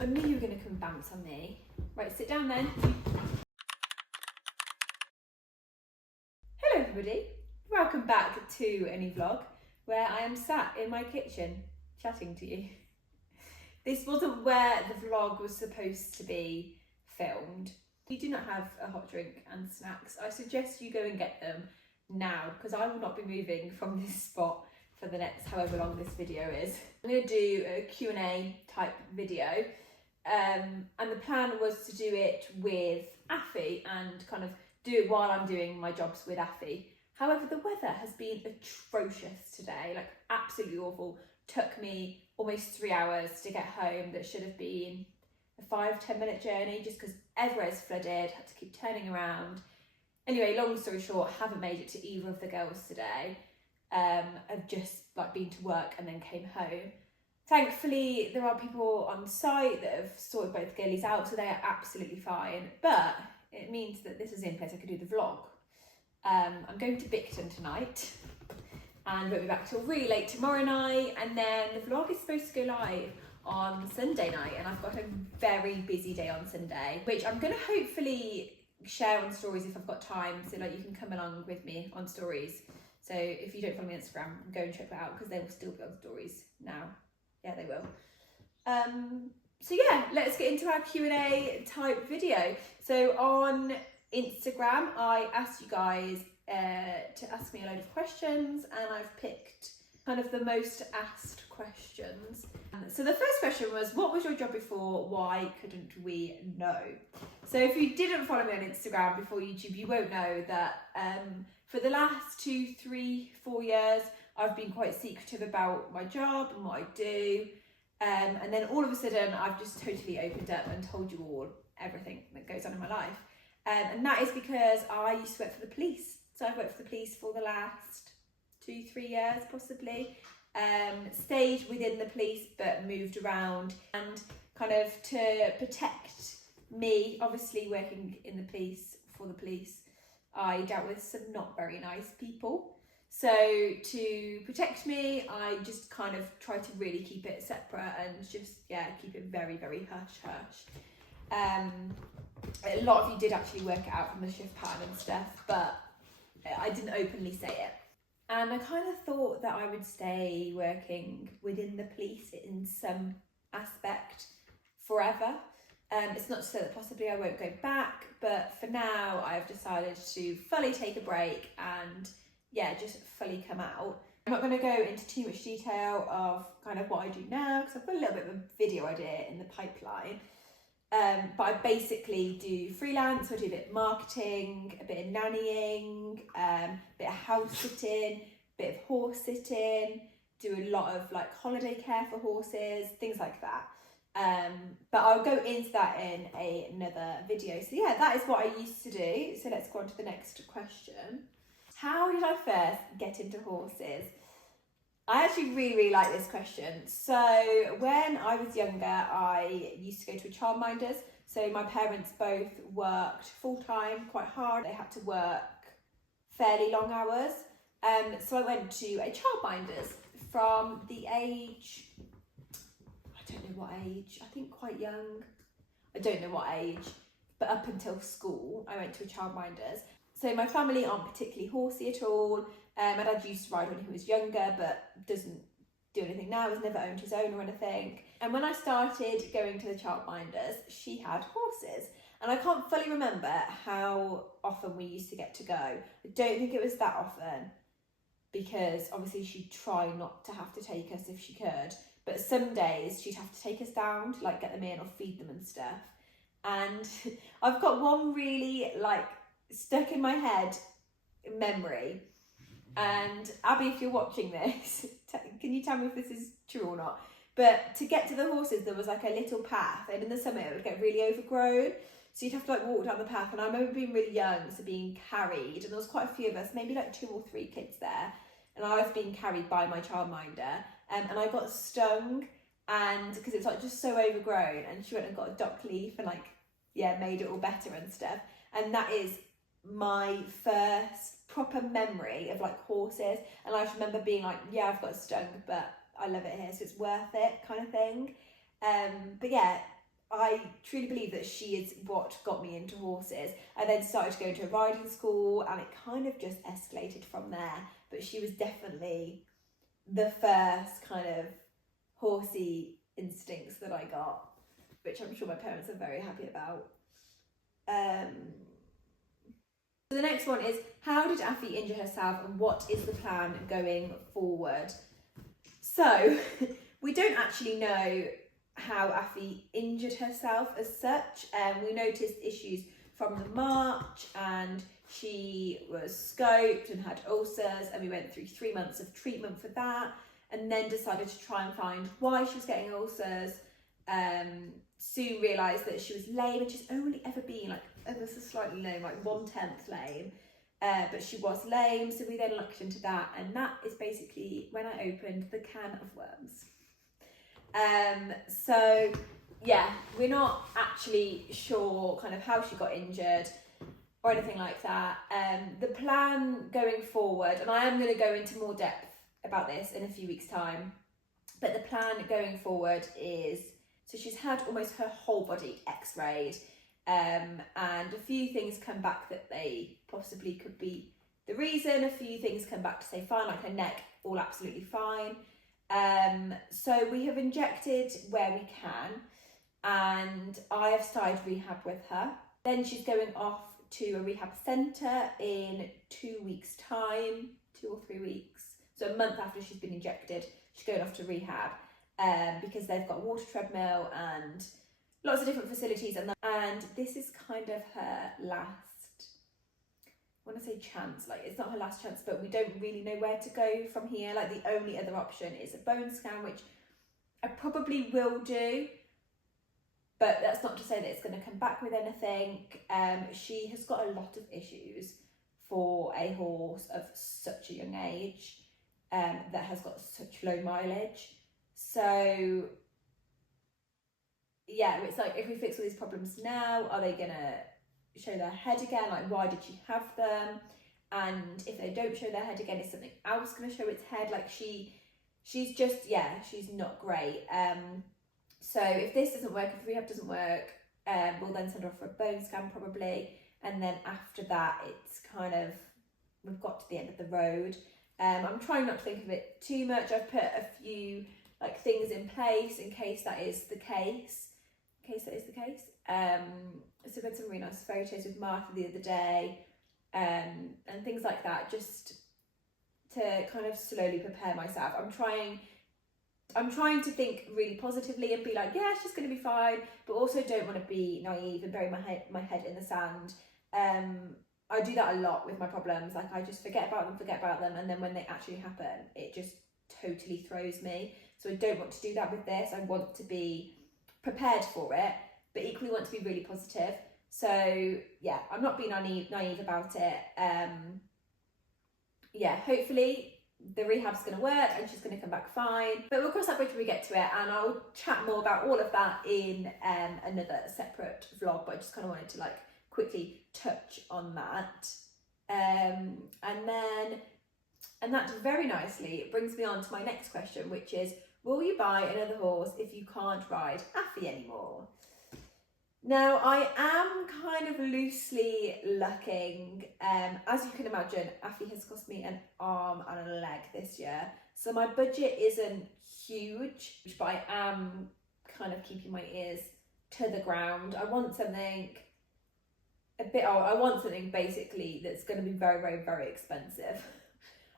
I knew you were going to come bounce on me. Right, sit down then. Hello everybody, welcome back to a new vlog where I am sat in my kitchen chatting to you. This wasn't where the vlog was supposed to be filmed. If you do not have a hot drink and snacks, I suggest you go and get them now because I will not be moving from this spot for the next however long this video is. I'm going to do a Q&A type video. And the plan was to do it with Affy and kind of do it while I'm doing my jobs with Affy. However, the weather has been atrocious today, like absolutely awful. Took me almost 3 hours to get home. That should have been a 5-10 minute journey just because everywhere's flooded, had to keep turning around. Anyway, long story short, haven't made it to either of the girls today. I've just like been to work and then came home. Thankfully, there are people on site that have sorted both girlies out, so they are absolutely fine. But it means that this is in place I can do the vlog. I'm going to Bicton tonight and won't be back till really late tomorrow night. And then the vlog is supposed to go live on Sunday night, and I've got a very busy day on Sunday, which I'm going to hopefully share on stories if I've got time, so like you can come along with me on stories. So if you don't follow me on Instagram, go and check that out because they will still be on stories now. Yeah, they will. So yeah, let's get into our Q&A type video. So on Instagram, I asked you guys to ask me a load of questions, and I've picked kind of the most asked questions. So the first question was, what was your job before? Why couldn't we know? So if you didn't follow me on Instagram before YouTube, you won't know that for the last 2, 3, 4 years, I've been quite secretive about my job and what I do. And then all of a sudden, I've just totally opened up and told you all everything that goes on in my life. And that is because I used to work for the police. So I've worked for the police for the last 2, 3 years, possibly. Stayed within the police, but moved around. And kind of to protect me, obviously working in the police, for the police, I dealt with some not very nice people. So to protect me, I just kind of try to really keep it separate and just, yeah, keep it very, very hush-hush. A lot of you did actually work it out from the shift pattern and stuff, but I didn't openly say it. And I kind of thought that I would stay working within the police in some aspect forever. It's not to say that possibly I won't go back, but for now I've decided to fully take a break and yeah, just fully come out. I'm not going to go into too much detail of kind of what I do now because I've got a little bit of a video idea in the pipeline. But I basically do freelance, so I do a bit of marketing, a bit of nannying, a bit of house sitting, a bit of horse sitting, do a lot of like holiday care for horses, things like that. But I'll go into that in another video. So yeah, that is what I used to do. So let's go on to the next question. How did I first get into horses? I actually really like this question. So when I was younger, I used to go to a childminders. So my parents both worked full-time, quite hard. They had to work fairly long hours. So I went to a childminders from the age, I don't know what age, I think quite young. I don't know what age, but up until school, I went to a childminders. So my family aren't particularly horsey at all. My dad used to ride when he was younger, but doesn't do anything now, has never owned his own or anything. And when I started going to the childminders, she had horses. And I can't fully remember how often we used to get to go. I don't think it was that often because obviously she'd try not to have to take us if she could. But some days she'd have to take us down to like get them in or feed them and stuff. And I've got one really like stuck in my head memory, and Abby, if you're watching this, can you tell me if this is true or not? But to get to the horses there was like a little path, and in the summer it would get really overgrown, so you'd have to like walk down the path. And I remember being really young, so being carried, and there was quite a few of us, maybe like 2 or 3 kids there, and I was being carried by my childminder, and I got stung, and because it's like just so overgrown, and she went and got a dock leaf and like yeah made it all better and stuff. And that is my first proper memory of like horses, and I just remember being like, yeah, I've got stung, but I love it here, so it's worth it kind of thing. But yeah, I truly believe that she is what got me into horses. I then started to go to a riding school and it kind of just escalated from there. But she was definitely the first kind of horsey instincts that I got, which I'm sure my parents are very happy about. So the next one is, how did Affy injure herself and what is the plan going forward? So we don't actually know how Affy injured herself as such. We noticed issues from the march and she was scoped and had ulcers, and we went through 3 months of treatment for that, and then decided to try and find why she was getting ulcers. Soon realised that she was lame, and she's only ever been like ever so slightly lame, like 1/10 lame, but she was lame. So we then looked into that, and that is basically when I opened the can of worms. So yeah, we're not actually sure kind of how she got injured or anything like that. The plan going forward, and I am going to go into more depth about this in a few weeks' time, but the plan going forward is, so she's had almost her whole body x-rayed, and a few things come back that they possibly could be the reason. A few things come back to say fine, like her neck, all absolutely fine. So we have injected where we can, and I have started rehab with her. Then she's going off to a rehab centre in 2 weeks' time, 2 or 3 weeks. So a month after she's been injected, she's going off to rehab, because they've got a water treadmill and lots of different facilities. And this is kind of her last, I want to say chance, like it's not her last chance, but we don't really know where to go from here. Like the only other option is a bone scan, which I probably will do, but that's not to say that it's going to come back with anything. She has got a lot of issues for a horse of such a young age, that has got such low mileage. So yeah, it's like, if we fix all these problems now, are they going to show their head again? Like, why did she have them? And if they don't show their head again, is something else going to show its head? Like she's just, yeah, she's not great. So if this doesn't work, if rehab doesn't work, we'll then send her off for a bone scan probably. And then after that, it's kind of, we've got to the end of the road. I'm trying not to think of it too much. I've put a few like things in place in case that is the case. So I've had some really nice photos with Martha the other day, and things like that, just to kind of slowly prepare myself. I'm trying to think really positively and be like, yeah, it's just going to be fine, but also don't want to be naive and bury my head in the sand. I do that a lot with my problems. Like, I just forget about them, and then when they actually happen, it just totally throws me. So I don't want to do that with this. I want to be prepared for it, but equally want to be really positive. So yeah, I'm not being naive about it. Yeah, hopefully the rehab's going to work and she's going to come back fine, but we'll cross that bridge when we get to it, and I'll chat more about all of that in another separate vlog, but I just kind of wanted to like quickly touch on that. And that very nicely brings me on to my next question, which is, will you buy another horse if you can't ride Affy anymore? Now, I am kind of loosely looking. As you can imagine, Affy has cost me an arm and a leg this year, so my budget isn't huge, but I am kind of keeping my ears to the ground. I want something a bit old. I want something basically that's going to be very, very, very expensive.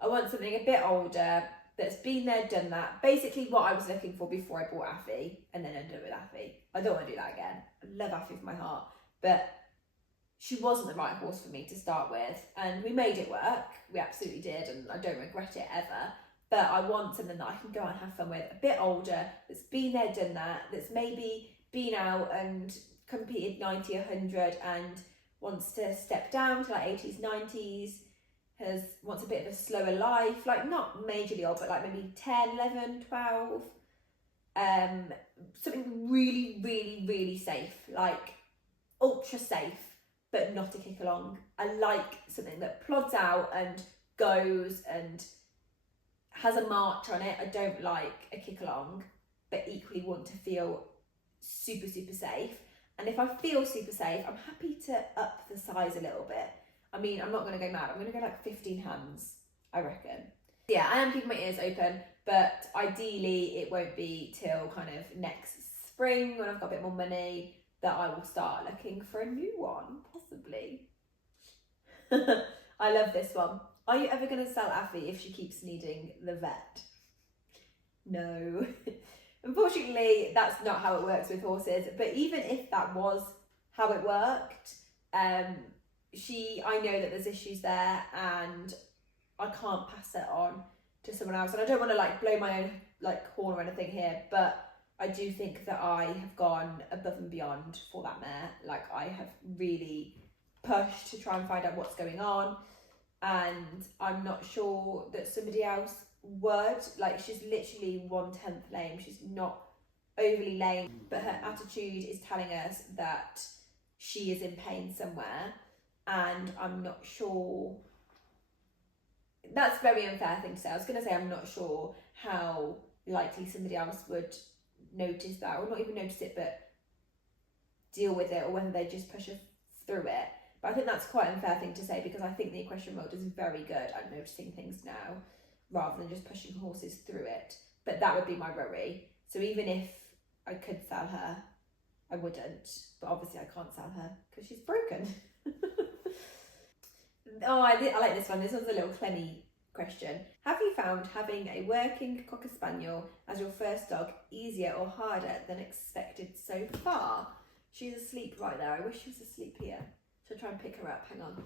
I want something a bit older, that's been there, done that. Basically what I was looking for before I bought Affy and then ended up with Affy. I don't want to do that again. I love Affy with my heart, but she wasn't the right horse for me to start with, and we made it work. We absolutely did, and I don't regret it ever. But I want something that I can go out and have fun with, a bit older, that's been there, done that, that's maybe been out and competed 90, 100 and wants to step down to like 80s, 90s, wants a bit of a slower life, like not majorly old, but like maybe 10, 11, 12. Something really, really, really safe, like ultra safe, but not a kick along. I like something that plods out and goes and has a march on it. I don't like a kick along, but equally want to feel super safe. And if I feel super safe, I'm happy to up the size a little bit. I mean, I'm not going to go mad. I'm going to go like 15 hands, I reckon. Yeah, I am keeping my ears open, but ideally it won't be till kind of next spring when I've got a bit more money that I will start looking for a new one, possibly. I love this one. Are you ever going to sell Affy if she keeps needing the vet? No. Unfortunately, that's not how it works with horses. But even if that was how it worked, I know that there's issues there, and I can't pass it on to someone else. And I don't want to like blow my own like horn or anything here, but I do think that I have gone above and beyond for that mare. Like, I have really pushed to try and find out what's going on, and I'm not sure that somebody else would. Like, she's literally 1/10 lame. She's not overly lame, but her attitude is telling us that she is in pain somewhere, and I'm not sure. That's a very unfair thing to say. I was going to say I'm not sure how likely somebody else would notice that, or not even notice it, but deal with it, or whether they just push her through it. But I think that's quite an unfair thing to say, because I think the equestrian world is very good at noticing things now, rather than just pushing horses through it. But that would be my worry. So even if I could sell her, I wouldn't. But obviously I can't sell her because she's broken. Oh, I like this one. This one's a little clemmy question. Have you found having a working Cocker Spaniel as your first dog easier or harder than expected so far? She's asleep right there. I wish she was asleep here. Shall I try and pick her up? Hang on.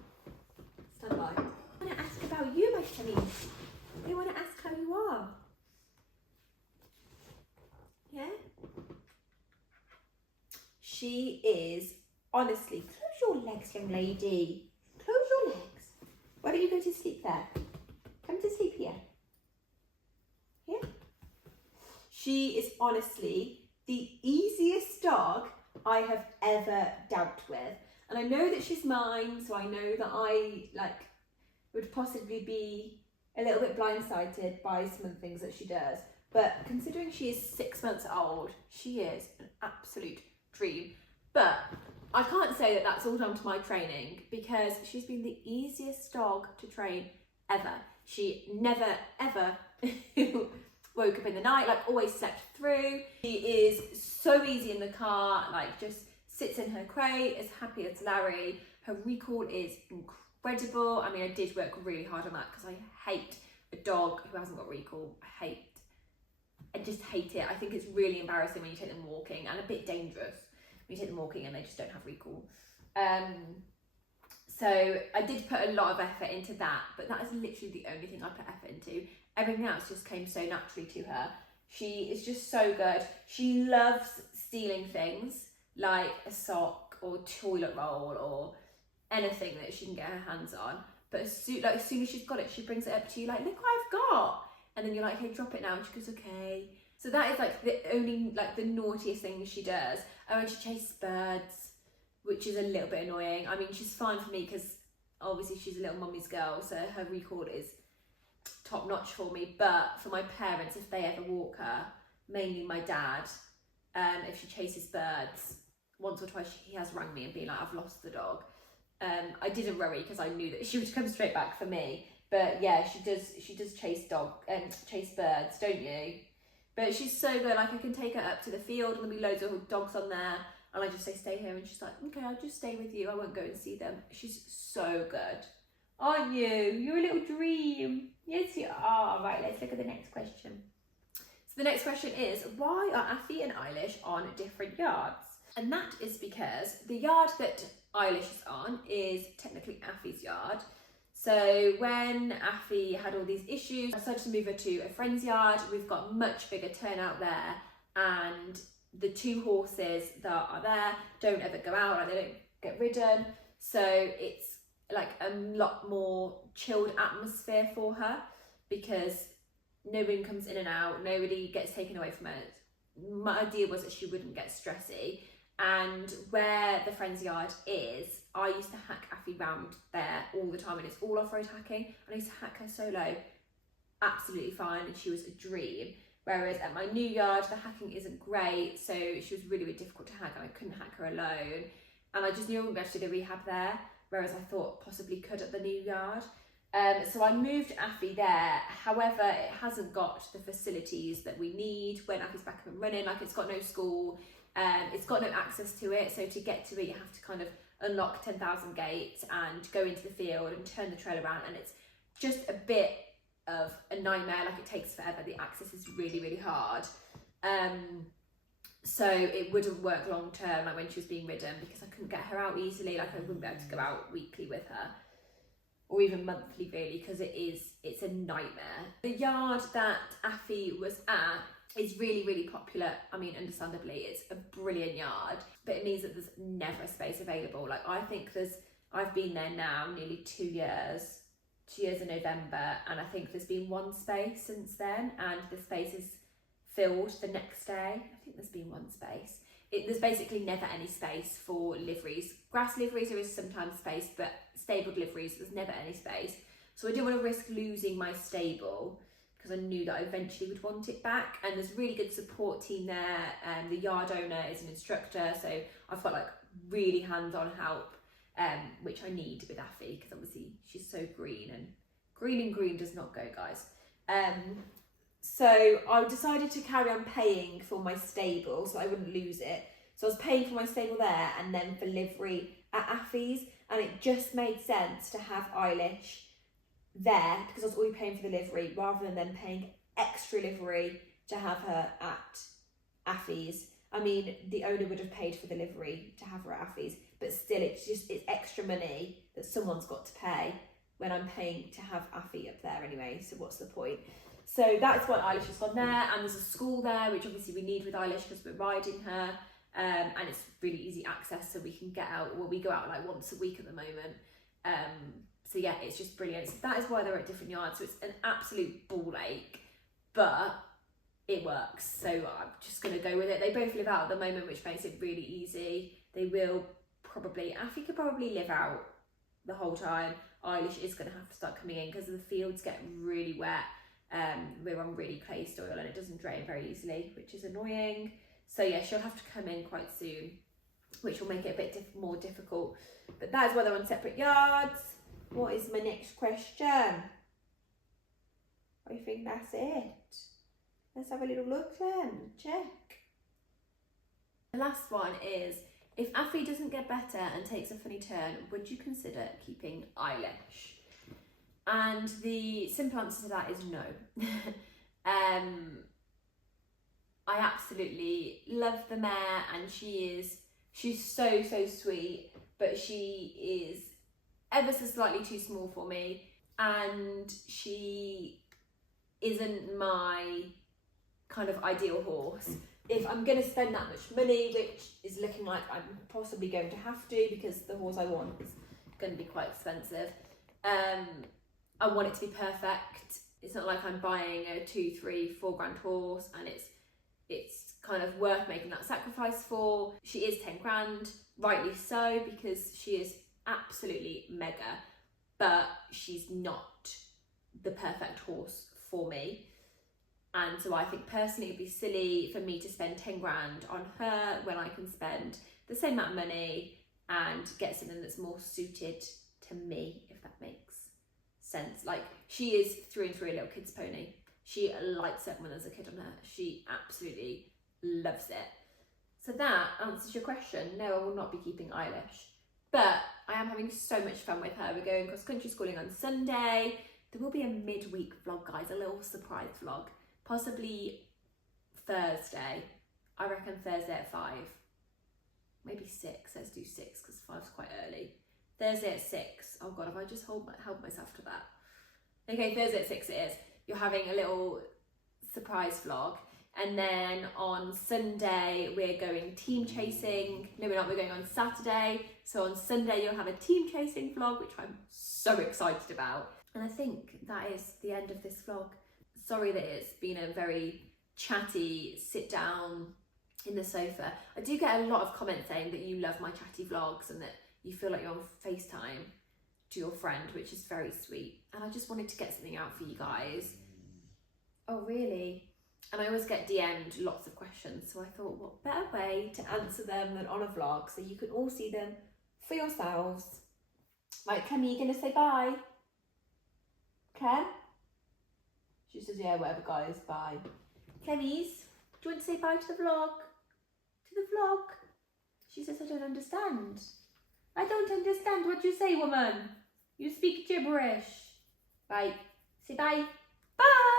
Stand by. I want to ask about you, my Kenny. I want to ask how you are. Yeah? She is, honestly, close your legs, young lady. Close your legs. Why don't you go to sleep there? Come to sleep here. Yeah? She is honestly the easiest dog I have ever dealt with. And I know that she's mine, so I know that I would possibly be a little bit blindsided by some of the things that she does. But considering she is 6 months old, she is an absolute dream. But I can't say that that's all down to my training, because she's been the easiest dog to train ever. She never ever woke up in the night, always slept through. She is so easy in the car, just sits in her crate, as happy as Larry. Her recall is incredible. I mean, I did work really hard on that, because I hate a dog who hasn't got recall. I just hate it. I think it's really embarrassing when you take them walking, and a bit dangerous when you take them walking and they just don't have recall. So I did put a lot of effort into that, but that is literally the only thing I put effort into. Everything else just came so naturally to her. She is just so good. She loves stealing things, like a sock or toilet roll or anything that she can get her hands on. But as soon as she's got it, she brings it up to you like, look what I've got. And then you're like, hey, drop it now. And she goes, okay. So that is the only, the naughtiest thing she does. Oh, and she chases birds, which is a little bit annoying. I mean, she's fine for me because obviously she's a little mummy's girl, so her recall is top notch for me. But for my parents, if they ever walk her, mainly my dad, if she chases birds, once or twice he has rang me and been like, I've lost the dog. I didn't worry because I knew that she would come straight back for me. But yeah, she does chase birds, don't you? But she's so good. I can take her up to the field and there'll be loads of dogs on there, and I just say stay here, and she's like, okay, I'll just stay with you. I won't go and see them. She's so good, aren't you? You're a little dream. Yes, you are. Right, let's look at the next question. So the next question is, why are Affy and Eilish on different yards? And that is because the yard that Eilish is on is technically Affy's yard. So when Affy had all these issues, I decided to move her to a friend's yard. We've got much bigger turnout there, and the two horses that are there don't ever go out, they don't get ridden. So it's a lot more chilled atmosphere for her, because nobody comes in and out, nobody gets taken away from her. My idea was that she wouldn't get stressy. And where the friend's yard is, I used to hack Affy round there all the time, and it's all off-road hacking, and I used to hack her solo absolutely fine, and she was a dream. Whereas at my new yard, the hacking isn't great, so she was really, really difficult to hack, and I couldn't hack her alone. And I just knew I wouldn't be able to do the rehab there, whereas I thought possibly could at the new yard. So I moved Affy there. However, it hasn't got the facilities that we need when Affy's back up and running. Like, it's got no school, it's got no access to it. So to get to it, you have to kind of unlock 10,000 gates and go into the field and turn the trail around. And it's just a bit of a nightmare. Like, it takes forever. The access is really, really hard. So it wouldn't work long term, like when she was being ridden, because I couldn't get her out easily. Like, I wouldn't be able to go out weekly with her, or even monthly really, because it's a nightmare. The yard that Affy was at is really, really popular. I mean, understandably, it's a brilliant yard, but it means that there's never a space available. Like, I think I've been there now nearly 2 years in November, and I think there's been one space since then, and the space is filled the next day. I think there's been one space. There's basically never any space for liveries. Grass liveries, there is sometimes space, but stabled liveries, there's never any space. So I didn't want to risk losing my stable, because I knew that I eventually would want it back. And there's a really good support team there. The yard owner is an instructor, so I've got like really hands-on help, which I need with Affy, because obviously she's so green, and green does not go, guys. So I decided to carry on paying for my stable so I wouldn't lose it. So I was paying for my stable there and then for livery at Affy's, and it just made sense to have Eilish there because I was already paying for the livery rather than then paying extra livery to have her at Affy's. I mean, the owner would have paid for the livery to have her at Affy's, but still it's extra money that someone's got to pay when I'm paying to have Affy up there anyway, so what's the point? So that's why Eilish has gone there, and there's a school there, which obviously we need with Eilish because we're riding her, and it's really easy access, so we can get out. Well, we go out like once a week at the moment. So yeah, it's just brilliant. So that is why they're at different yards. So it's an absolute ball ache, but it works. So I'm just going to go with it. They both live out at the moment, which makes it really easy. They will probably, Affy could probably live out the whole time. Eilish is going to have to start coming in because the fields get really wet. We're on really clay soil and it doesn't drain very easily, which is annoying. So yeah, she'll have to come in quite soon, which will make it a bit more difficult. But that is why they're on separate yards. What is my next question? I think that's it. Let's have a little look then. Check. The last one is, if Affy doesn't get better and takes a funny turn, would you consider keeping Eilish? And the simple answer to that is no. I absolutely love the mare, and she's so sweet, but she is ever so slightly too small for me, and she isn't my kind of ideal horse. If I'm going to spend that much money, which is looking like I'm possibly going to have to because the horse I want is going to be quite expensive, I want it to be perfect. It's not like I'm buying a 2, 3, 4 grand horse and it's kind of worth making that sacrifice for. She is 10 grand, rightly so, because she is absolutely mega, but she's not the perfect horse for me. And so I think personally it'd be silly for me to spend 10 grand on her when I can spend the same amount of money and get something that's more suited to me, if that makes sense. Like, she is through and through a little kid's pony. She lights up when there's a kid on her. She absolutely loves it. So that answers your question. No, I will not be keeping Eilish, but I am having so much fun with her. We're going cross country schooling on Sunday. There will be a midweek vlog, guys, a little surprise vlog, possibly Thursday. I reckon Thursday at 5, maybe 6. Let's do 6 because 5's quite early. Thursday at 6. Oh God, have I just held myself to that? Okay, Thursday at 6 it is. You're having a little surprise vlog. And then on Sunday, we're going team chasing. No, we're not. We're going on Saturday. So on Sunday, you'll have a team chasing vlog, which I'm so excited about. And I think that is the end of this vlog. Sorry that it's been a very chatty sit down in the sofa. I do get a lot of comments saying that you love my chatty vlogs and that you feel like you're on FaceTime to your friend, which is very sweet. And I just wanted to get something out for you guys. Oh, really? And I always get DM'd lots of questions, so I thought, what better way to answer them than on a vlog, so you can all see them for yourselves. Right, Clemmy, you gonna say bye? Clem? She says, yeah, whatever, guys, bye. Clemmy's, do you want to say bye to the vlog? To the vlog? She says, I don't understand. I don't understand what you say, woman. You speak gibberish. Right, say bye. Bye!